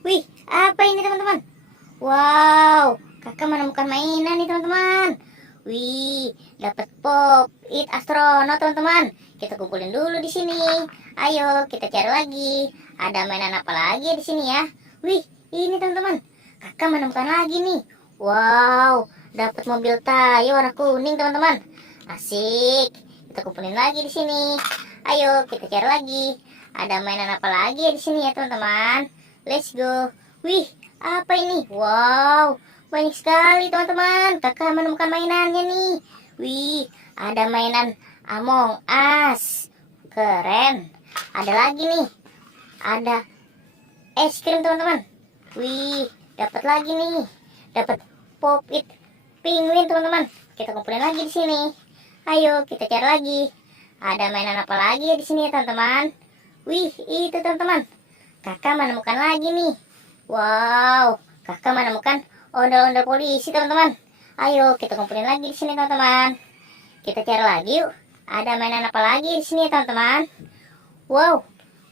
Wih, apa ini teman-teman? Wow, kakak menemukan mainan nih teman-teman. Wih, dapat pop it astronot teman-teman. Kita kumpulin dulu di sini. Ayo kita cari lagi. Ada mainan apa lagi di sini ya? Wih, ini teman-teman. Kakak menemukan lagi nih. Wow, dapat mobil Tayo warna kuning teman-teman. Asik. Kita kumpulin lagi di sini. Ayo kita cari lagi. Ada mainan apa lagi ya di sini ya teman-teman? Let's go. Wih, apa ini? Wow, banyak sekali teman-teman. Kakak menemukan mainannya nih. Wih, ada mainan Among Us. Keren. Ada lagi nih. Ada es krim teman-teman. Wih, dapat lagi nih. Dapat pop it penguin teman-teman. Kita kumpulin lagi di sini. Ayo kita cari lagi. Ada mainan apa lagi ya di sini ya teman-teman? Wih, itu teman-teman. Kakak menemukan lagi nih. Wow, kakak menemukan ondel-ondel polisi teman-teman. Ayo kita kumpulin lagi di sini teman-teman. Kita cari lagi yuk. Ada mainan apa lagi di sini ya teman-teman? Wow,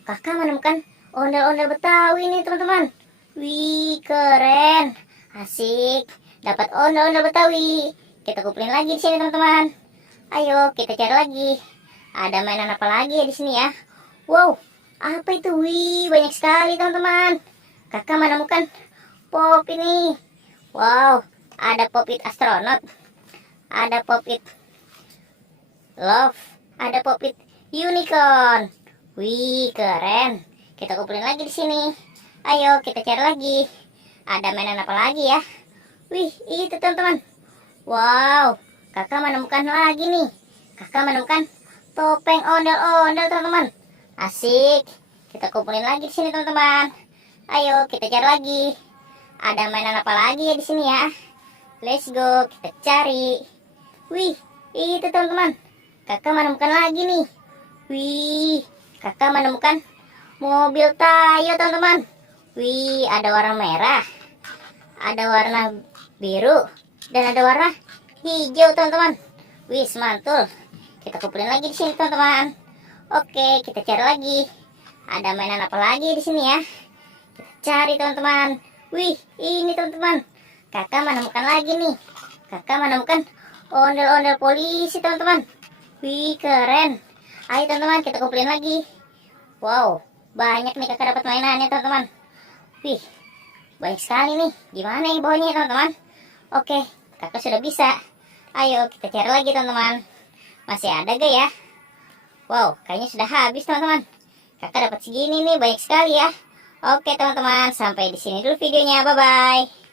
kakak menemukan ondel-ondel Betawi nih teman-teman. Wih, keren. Asik. Dapat ondel-ondel Betawi. Kita kumpulin lagi di sini teman-teman. Ayo kita cari lagi. Ada mainan apa lagi ya di sini ya? Wow, apa itu? Wih, banyak sekali teman-teman. Kakak menemukan pop ini. Wow, ada pop it astronot. Ada pop it love. Ada pop it unicorn. Wih, keren. Kita kumpulin lagi di sini. Ayo kita cari lagi. Ada mainan apa lagi ya? Wih, itu teman-teman. Wow, kakak menemukan lagi nih. Kakak menemukan topeng ondel-ondel teman-teman. Asik. Kita kumpulin lagi di sini teman-teman. Ayo kita cari lagi. Ada mainan apa lagi ya di sini ya? Let's go, kita cari. Wih, itu teman-teman. Kakak menemukan lagi nih. Wih, kakak menemukan mobil Tayo teman-teman. Wih, ada warna merah, ada warna biru, dan ada warna hijau teman-teman. Wih, mantul. Kita kumpulin lagi di sini teman-teman. Oke, kita cari lagi. Ada mainan apa lagi di sini ya? Kita cari teman-teman. Wih, ini teman-teman. Kakak menemukan lagi nih. Kakak menemukan ondel-ondel polisi teman-teman. Wih, keren. Ayo teman-teman, kita kumpulin lagi. Wow, banyak nih kakak dapat mainannya teman-teman. Wih, banyak sekali nih. Gimana yang bawahnya teman-teman? Oke, kakak sudah bisa. Ayo kita cari lagi teman-teman. Masih ada gak ya? Wow, kayaknya sudah habis teman-teman. Kakak dapat segini nih, banyak sekali ya. Oke teman-teman, sampai di sini dulu videonya. Bye-bye.